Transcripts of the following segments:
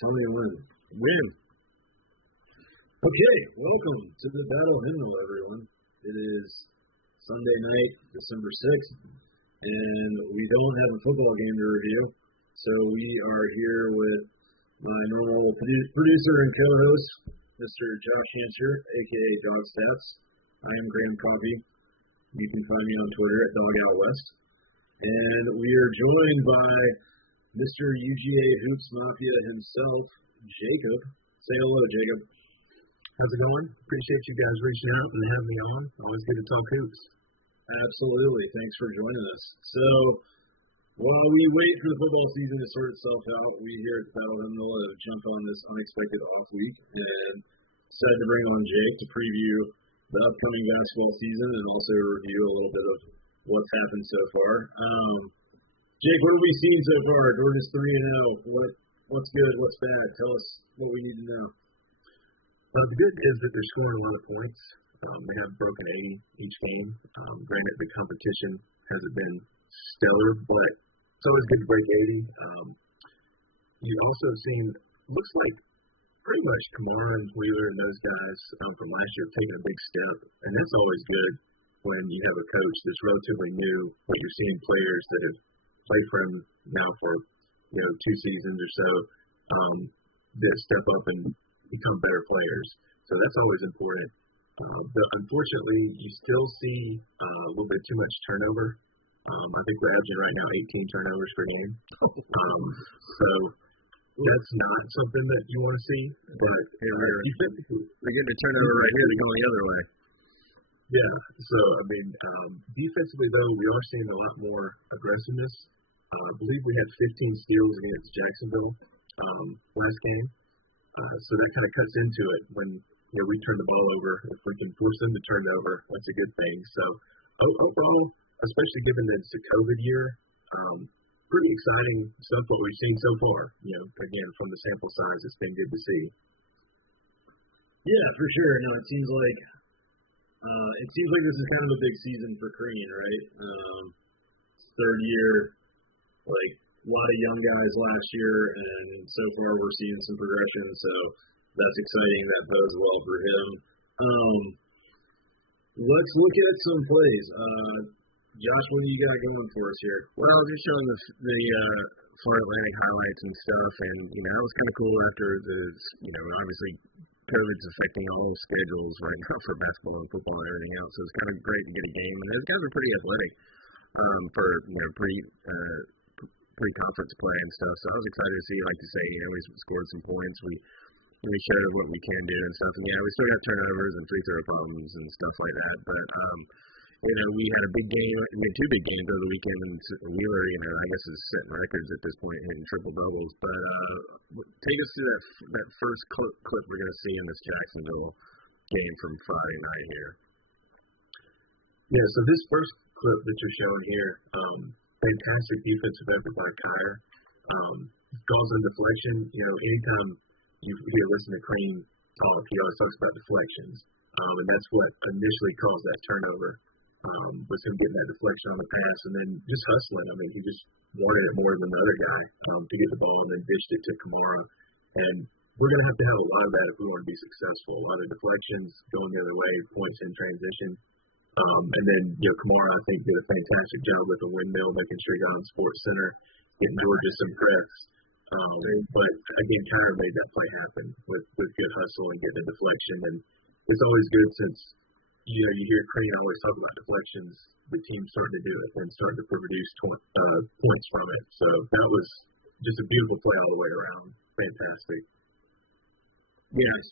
Tell me when. Okay, welcome to the Battle Hymnal, everyone. It is Sunday night, December 6th, and we don't have a football game to review, so we are here with my normal producer and co-host, Mr. Josh Hancher, a.k.a. Dawgs. I am Graham Coffey. You can find me on Twitter at DogOutWest. And we are joined by Mr. UGA Hoops Mafia himself, Jacob. Say hello, Jacob. How's it going? Appreciate you guys reaching out and having me on. Always good to talk hoops. Absolutely. Thanks for joining us. So, while we wait for the football season to sort itself out, we here at the Battle Hymnal have jumped on this unexpected off week and decided to bring on Jake to preview the upcoming basketball season and also review a little bit of what's happened so far. Jake, what have we seen so far? Georgia's 3-0. What's good? What's bad? Tell us what we need to know. The good is that they're scoring a lot of points. They have broken 80 each game. Granted, the competition hasn't been stellar, but it's always good to break 80. You also have seen, looks like pretty much Kamara and Wheeler and those guys from last year have taken a big step, and that's always good when you have a coach that's relatively new, but you're seeing players that have played for him now for 2 seasons or so that step up and become better players. So that's always important. But unfortunately, you still see a little bit too much turnover. I think we're averaging right now 18 turnovers per game. So that's not something that you want to see. But we're getting a turnover right here. They're going the other way. Yeah. So, defensively, though, we are seeing a lot more aggressiveness. I believe we had 15 steals against Jacksonville last game. So that kind of cuts into it when we turn the ball over. If we can force them to turn it over, that's a good thing. So overall, especially given that it's a COVID year, pretty exciting stuff what we've seen so far. Again, from the sample size, it's been good to see. Yeah, for sure. No, it seems like this is kind of a big season for Crean, right? Third year, like a lot of young guys last year, and so far we're seeing some progression, so that's exciting. That bodes well for him. Let's look at some plays. Josh, what do you got going for us here? Well, just showing the Florida Atlantic highlights and stuff, and that was kind of cool after obviously COVID's affecting all schedules right now for basketball and football and everything else, so it's kind of great to get a game, and those guys are pretty athletic for pre-conference play and stuff. So I was excited to see, like you say, we scored some points. We showed what we can do and stuff. And we still got turnovers and free throw problems and stuff like that. But we had a big game. We had 2 big games over the weekend. And Wheeler, I guess is setting records at this point, hitting triple doubles. But take us to that first clip we're going to see in this Jacksonville game from Friday night here. Yeah. So this first clip that you're showing here. Fantastic defensive effort by Kyer. Calls on deflection. Anytime you listen to Crean talk, he always talks about deflections. And that's what initially caused that turnover, was him getting that deflection on the pass and then just hustling. He just wanted it more than the other guy to get the ball and then dished it to Kamara. And we're going to have a lot of that if we want to be successful. A lot of deflections going the other way, points in transition. And then Kamara, I think, did a fantastic job with the windmill, making sure he got on Sports Center, getting Georgia some press. But again, Kyer made that play happen with good hustle and getting a deflection. And it's always good since you hear Crean always talk about deflections. The team's starting to do it and starting to produce points from it. So that was just a beautiful play all the way around. Fantastic. Yes,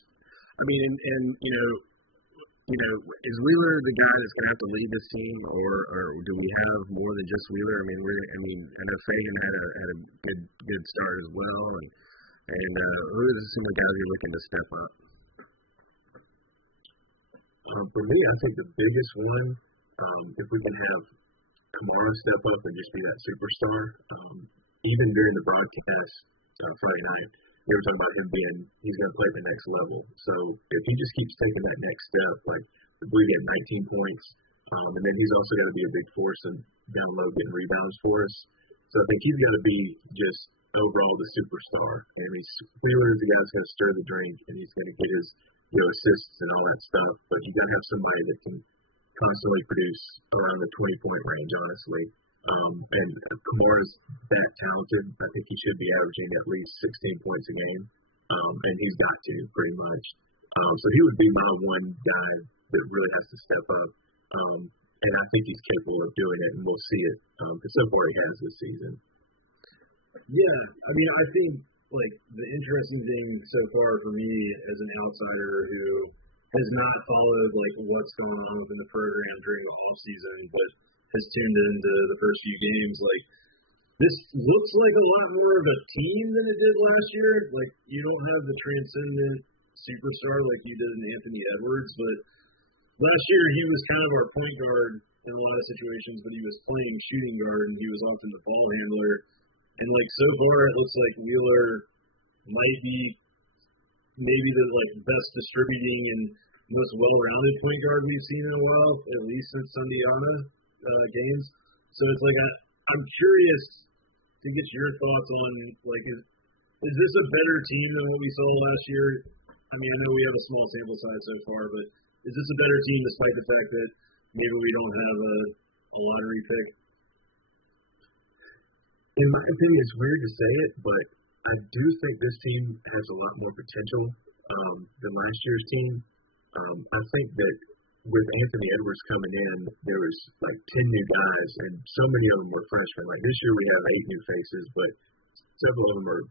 is Wheeler the guy that's going to have to lead this team, or do we have more than just Wheeler? I know Fagan had a good start as well, and who are some of the guys you're looking to step up? For me, I think the biggest one, if we can have Kamara step up and just be that superstar, even during the broadcast Friday night. They were talking about him he's going to play at the next level. So if he just keeps taking that next step, like we get 19 points, and then he's also got to be a big force and down low getting rebounds for us. So I think he's got to be just overall the superstar. I mean, Wheeler, the guy's going to stir the drink, and he's going to get his assists and all that stuff. But you got to have somebody that can constantly produce around the 20-point range, honestly. And Kamara's that talented. I think he should be averaging at least 16 points a game. And he's got to, pretty much. So he would be my one guy that really has to step up. And I think he's capable of doing it, and we'll see it. Because so far he has this season. Yeah, I mean, I think, like, the interesting thing so far for me as an outsider who has not followed, like, what's going on within the program during the offseason, but has tuned into the first few games, like, this looks like a lot more of a team than it did last year. Like, you don't have the transcendent superstar like you did in Anthony Edwards, but last year he was kind of our point guard in a lot of situations, but he was playing shooting guard, and he was often the ball handler. And, like, so far it looks like Wheeler might be maybe the, like, best distributing and most well-rounded point guard we've seen in a while, at least since Sundiana games. So it's like I'm curious to get your thoughts on, like, is this a better team than what we saw last year? I mean, I know we have a small sample size so far, but is this a better team despite the fact that maybe we don't have a lottery pick? In my opinion, it's weird to say it, but I do think this team has a lot more potential than last year's team. I think that with Anthony Edwards coming in, there was like 10 new guys, and so many of them were freshmen. Like this year we have 8 new faces, but several of them are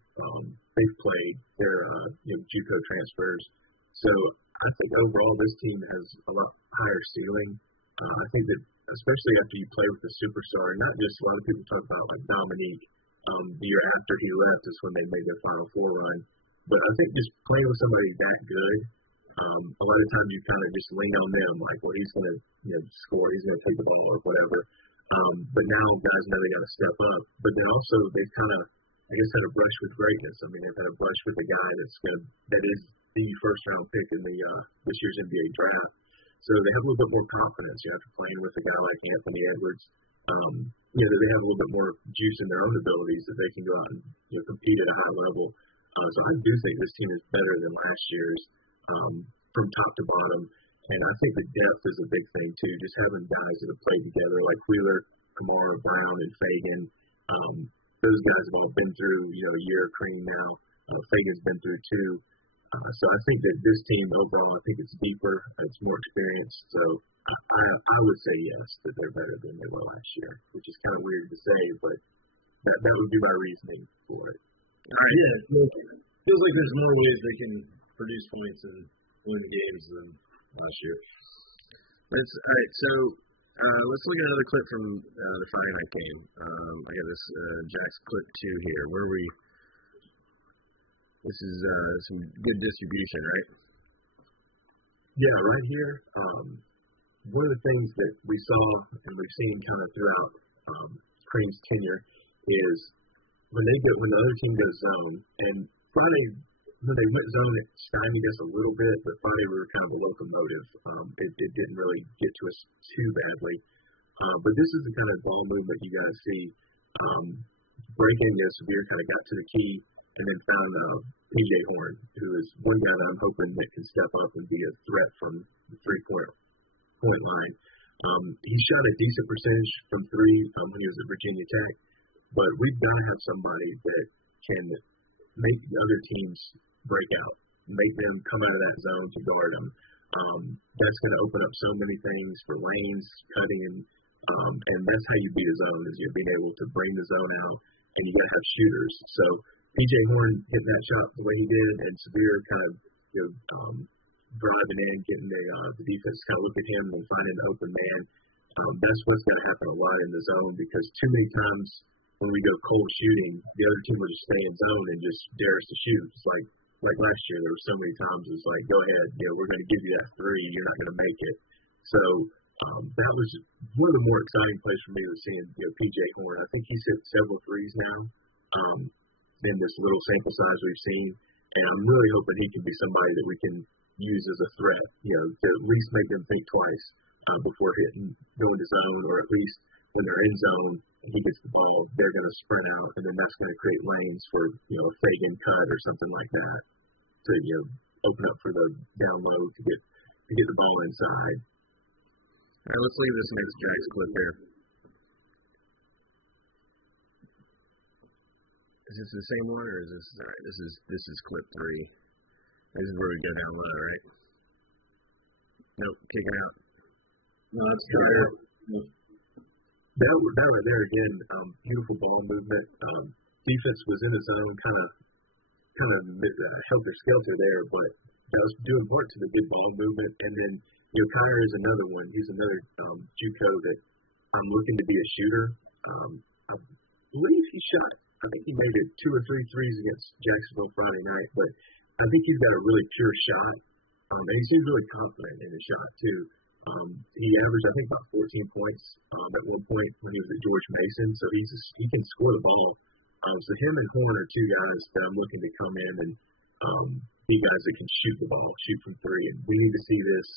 they've played. They're JUCO transfers. So I think overall this team has a lot higher ceiling. I think that especially after you play with the superstar, not just a lot of people talk about like Dominique the year after he left is when they made their Final Four run. But I think just playing with somebody that good, a lot of times you kind of just lean on them, like, well, he's going to score, he's going to take the ball or whatever. But now guys know they got to step up. But they've kind of, I guess, had a brush with greatness. I mean, they've had a brush with the guy that is the first round pick in the this year's NBA draft. So they have a little bit more confidence after playing with a guy like Anthony Edwards. They have a little bit more juice in their own abilities that they can go out and compete at a high level. So I do think this team is better than last year's from top to bottom. And I think the depth is a big thing too. Just having guys that have played together like Wheeler, Kamara, Brown, and Fagan. Those guys have all been through a year of Cream now. Fagan's been through 2. So I think that this team overall, I think it's deeper, it's more experienced. So I would say yes, that they're better than they were last year, which is kind of weird to say, but that would be my reasoning for it. Yeah, it feels like there's more ways they can produce points and win games than last year. All right, so let's look at another clip from the Friday night game. I got this Jack's clip 2 here. Where are we? This is some good distribution, right? Yeah, right here. One of the things that we saw and we've seen kind of throughout Cream's tenure is when the other team goes zone, and Friday, when they went zone, it stymied us a little bit, but Friday we were kind of a locomotive. It didn't really get to us too badly. But this is the kind of ball movement you got to see. Breaking Severe kind of got to the key and then found PJ Horn, who is one guy that I'm hoping that can step up and be a threat from the 3-point line. He shot a decent percentage from 3 when he was at Virginia Tech, but we've got to have somebody that can make the other teams break out, make them come out of that zone to guard them. That's going to open up so many things for lanes, cutting, and that's how you beat a zone, is you're being able to bring the zone out, and you got to have shooters. So PJ Horn hit that shot the way he did, and Severe kind of driving in, getting the defense kind of look at him and finding an open man. That's what's going to happen a lot in the zone, because too many times when we go cold shooting, the other team will just stay in zone and just dare us to shoot. It's like last year, there were so many times it's like, go ahead, we're going to give you that 3, you're not going to make it. So that was one of the more exciting plays for me was seeing PJ Horn. I think he's hit several 3s now in this little sample size we've seen, and I'm really hoping he can be somebody that we can use as a threat, to at least make them think twice before going to zone, or at least when they're in zone, he gets the ball, they're going to sprint out, and then that's going to create lanes for, a fade in cut or something like that to, open up for the down low to get the ball inside. All right, let's leave this next Jags clip here. Is this the same one, or is this all right? This is clip 3. This is where we go down low, right? Nope, kick it out. No, that's fair. That right there again, beautiful ball movement. Defense was in the zone, kind of helter skelter there, but that was due in part to the good ball movement. And then Connor is another one. He's another JUCO that I'm looking to be a shooter. I believe he shot. I think he made it 2 or 3 threes against Jacksonville Friday night, but I think he's got a really pure shot, and he seems really confident in his shot too. He averaged, I think, about 14 points at one point when he was at George Mason, so he can score the ball. So him and Horn are 2 guys that I'm looking to come in and be guys that can shoot the ball, shoot from 3, and we need to see this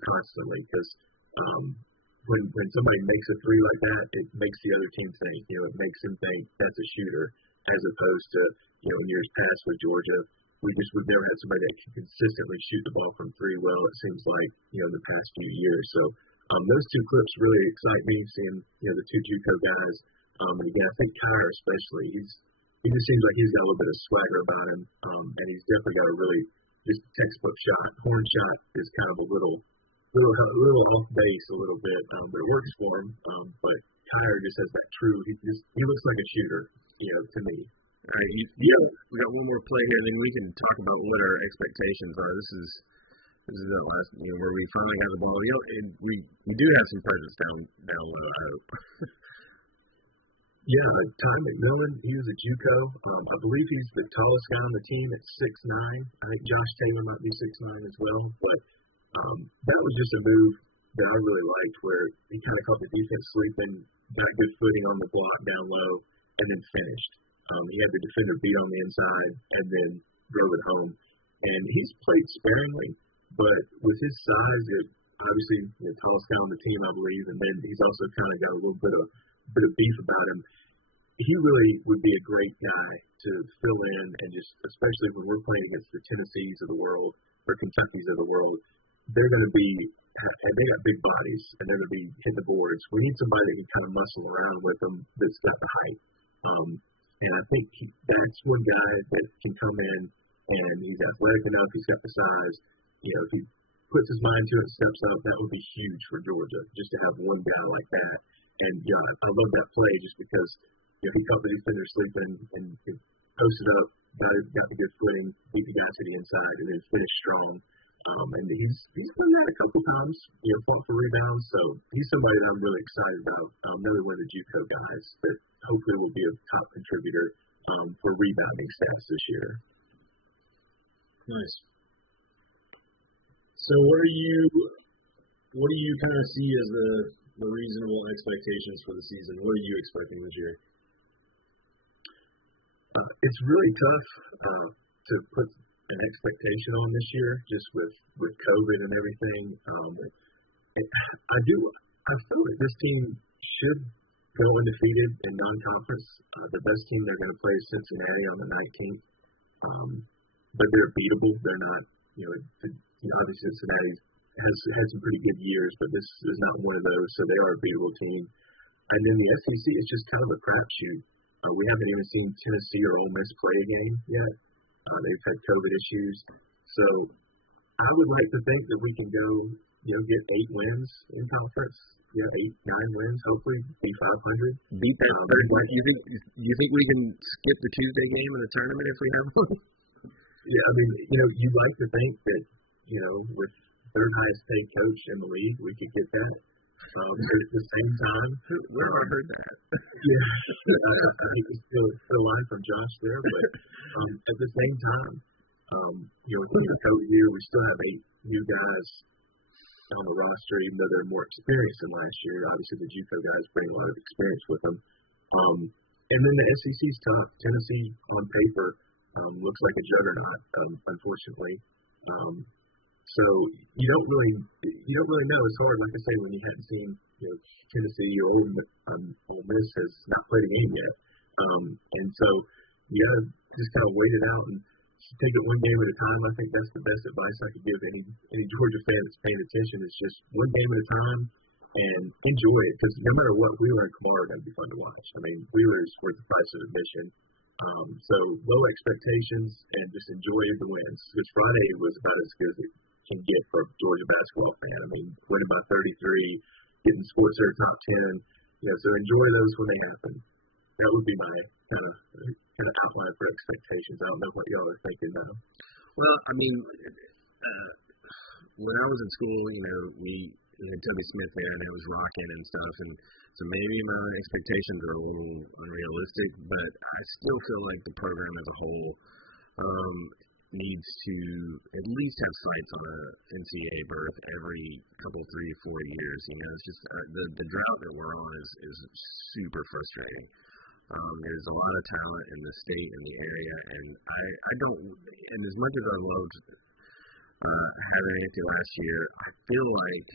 constantly because when somebody makes a 3 like that, it makes the other team think. It makes them think that's a shooter, as opposed to in years past with Georgia, we've never had somebody that can consistently shoot the ball from 3 well. It seems like the past few years. So those 2 clips really excite me. Seeing the 2 JUCO guys, and again I think Kyler especially, he just seems like he's got a little bit of swagger about him, and he's definitely got a really just textbook shot. Horn shot is kind of a little off base a little bit, but it works for him. But Kyler just has that true. He looks like a shooter, to me. All right, we got one more play here, then we can talk about what our expectations are. This is the last, where we finally got the ball. And we do have some presence down low, I hope. Yeah, Ty McMillan, he was a JUCO. I believe he's the tallest guy on the team at 6'9". I think Josh Taylor might be 6'9" as well. But that was just a move that I really liked, where he kind of caught the defense sleeping, got good footing on the block down low, and then finished. He had the defender beat on the inside and then drove it home. And he's played sparingly, but with his size, obviously the tallest guy on the team, I believe, and then he's also kind of got a little bit of beef about him. He really would be a great guy to fill in, and just especially when we're playing against the Tennessees of the world or Kentuckys of the world, they're going to be, they got big bodies and they're going to be hitting the boards. We need somebody that can kind of muscle around with them that's got the height. And I think that's one guy that can come in and he's athletic enough, he's got the size. If he puts his mind to it and steps up, that would be huge for Georgia, just to have one guy like that. And I love that play just because he caught the defender sleeping and posted up, got the good footing, beat the guy to the inside, and then finished strong. And he's done that a couple times, fought for rebounds. So he's somebody that I'm really excited about. Another one of the JUCO guys that hopefully will be a top contributor for rebounding stats this year. Nice. So what do you kind of see as the reasonable expectations for the season? What are you expecting this year? It's really tough to put an expectation on this year, just with COVID and everything. I feel like this team should go undefeated in non-conference. The best team they're going to play is Cincinnati on the 19th. But they're beatable. They're not, obviously Cincinnati has had some pretty good years, but this is not one of those, so they are a beatable team. And then the SEC is just kind of a crapshoot. We haven't even seen Tennessee or Ole Miss play a game yet. They've had COVID issues. So I would like to think that we can go, get 8 wins in conference. 8, 9 wins, hopefully, be 500. Beat that third one. You think we can skip the Tuesday game in the tournament if we have one? Yeah, I mean, you'd like to think that, with third highest paid coach in the league, we could get that. At the same time, where have I heard that? Yeah, I think it's still a line from Josh there, but at the same time, with the COVID year, we still have 8 new guys on the roster, even though they're more experienced than last year. Obviously, the JUCO guys bring a lot of experience with them. And then the SEC's tough. Tennessee, on paper, looks like a juggernaut, unfortunately. So you don't really know. It's hard, like I say, when you hadn't seen Tennessee or Ole Miss has not played a game yet. And so you got to just kind of wait it out and take it one game at a time. I think that's the best advice I could give any Georgia fan that's paying attention. Is just one game at a time and enjoy it, because no matter what, Wheeler and Kamar are going to be fun to watch. I mean, Wheeler is worth the price of admission. So low expectations and just enjoy the wins. This Friday was about as good as it can get for a Georgia basketball fan. I mean, winning by 33, getting Sports Center top 10. So enjoy those when they happen. That would be my kind of outline for expectations. I don't know what y'all are thinking now. Well, I mean, when I was in school, we had Toby Smith there, and it was rocking and stuff, and so maybe my expectations are a little unrealistic, but I still feel like the program as a whole needs to at least have sights on a NCAA berth every couple, 3-4 years. It's just the drought that we're on is super frustrating. There's a lot of talent in the state and the area, and I don't, and as much as I loved having Anthony last year, I feel like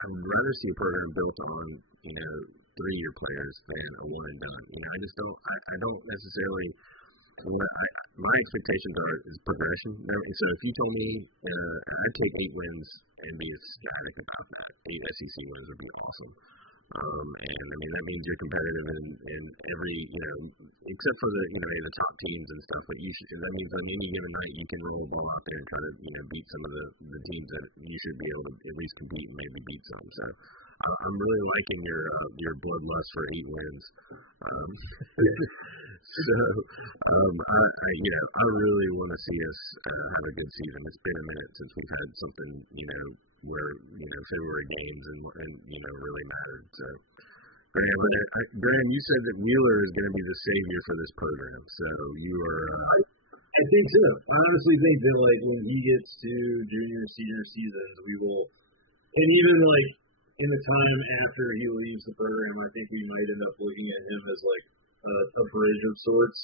I would rather see a program built on 3-year players than a one and done. I just don't. I don't necessarily. My expectations is progression. So if you told me I'd take 8 wins and be ecstatic about that, 8 SEC wins would be awesome. And I mean that means you're competitive in every except for the top teams and stuff. But that means on any given night you can roll a ball out there and try to beat some of the teams that you should be able to at least compete and maybe beat some. So I'm really liking your bloodlust for 8 wins. So I really want to see us have a good season. It's been a minute since we've had something where February games and really mattered. So Graham, you said that Wheeler is going to be the savior for this program. So you are. I think so. I honestly think that when he gets to junior, senior seasons, we will, and even in the time after he leaves the program, I think we might end up looking at him as a bridge of sorts.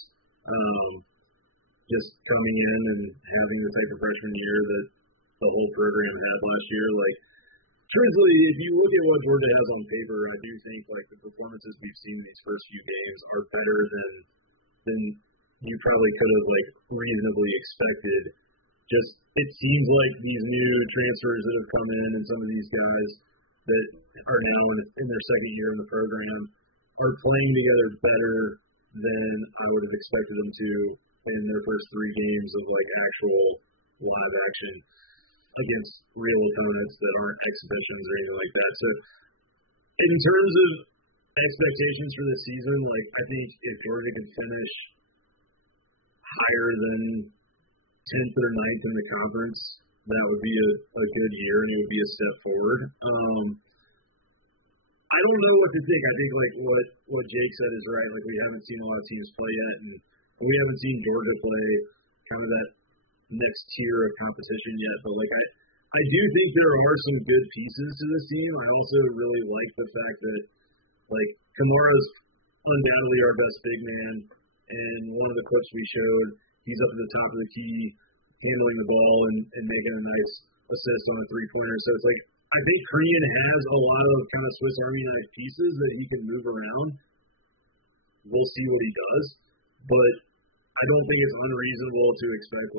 Just coming in and having the type of freshman year that the whole program had last year. Truthfully, if you look at what Georgia has on paper, I do think the performances we've seen in these first few games are better than you probably could have reasonably expected. Just it seems like these new transfers that have come in and some of these guys that are now in their second year in the program are playing together better than I would have expected them to in their first 3 games of actual live action against real opponents that aren't exhibitions or anything like that. So in terms of expectations for this season, I think if Georgia can finish higher than 10th or 9th in the conference, that would be a good year and it would be a step forward. I don't know what to think. I think what Jake said is right. We haven't seen a lot of teams play yet, and we haven't seen Georgia play kind of that next tier of competition yet. But I do think there are some good pieces to this team. I also really like the fact that Kamara's undoubtedly our best big man, and one of the clips we showed, he's up at the top of the key, handling the ball and making a nice assist on a 3-pointer. So it's I think Crean has a lot of kind of Swiss Army knife pieces that he can move around. We'll see what he does, but I don't think it's unreasonable to expect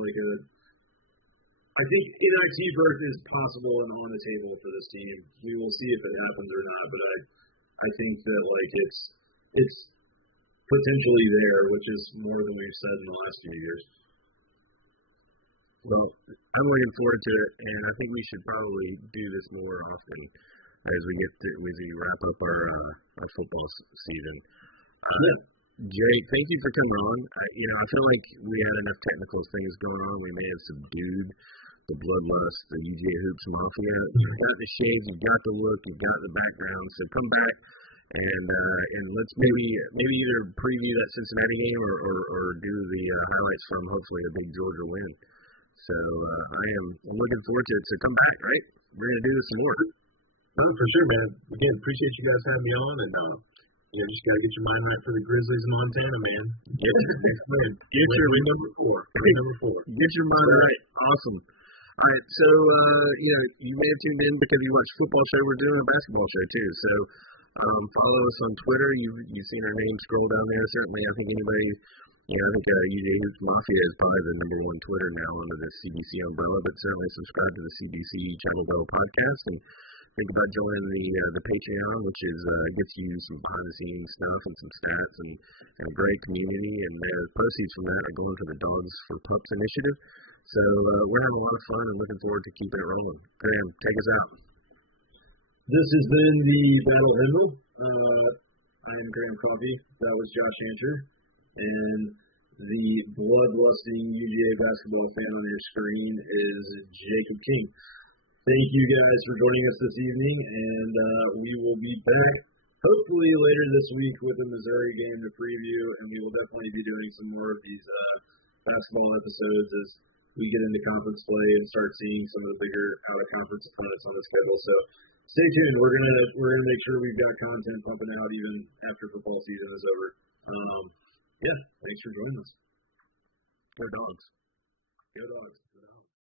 I think NIT berth is possible and on the table for this team. We will see if it happens or not, but I think that it's potentially there, which is more than we've said in the last few years. Well, I'm looking forward to it, and I think we should probably do this more often as we wrap up our football season. Jake, thank you for coming on. I feel like we had enough technical things going on. We may have subdued the bloodlust, the UGA Hoops Mafia. You've got the shades, you've got the look, you've got the background. So come back and let's maybe either preview that Cincinnati game or do the highlights from hopefully a big Georgia win. So I'm looking forward to it. So come back, right? We're going to do this some more. Oh, for sure, man. Again, appreciate you guys having me on, and just got to get your mind right for the Grizzlies in Montana, man. Get your number 4. Number 4. Get your mind right. Awesome. All right, so you may have tuned in because you watched a football show. We're doing a basketball show too. So follow us on Twitter. You've seen our name scroll down there. Certainly, I think anybody, I think UGA Hoops Mafia is probably the #1 Twitter now under the CBC umbrella. But certainly subscribe to the CBC Channel Bell podcast and think about joining the Patreon, which is gets you some behind the scenes stuff and some stats and a great community. And the proceeds from that are going to the Dawgs for Pups initiative. So we're having a lot of fun and looking forward to keeping it rolling. Graham, take us out. This has been the Battle Hymnal. I am Graham Coffey. That was Josh Hancher. And the bloodlusting UGA basketball fan on your screen is Jacob King. Thank you guys for joining us this evening, and we will be back hopefully later this week with the Missouri game to preview, and we will definitely be doing some more of these basketball episodes as we get into conference play and start seeing some of the bigger out-of-conference opponents on the schedule. So stay tuned. We're gonna make sure we've got content pumping out even after football season is over. Thanks for joining us. Go Dawgs. Go Dawgs.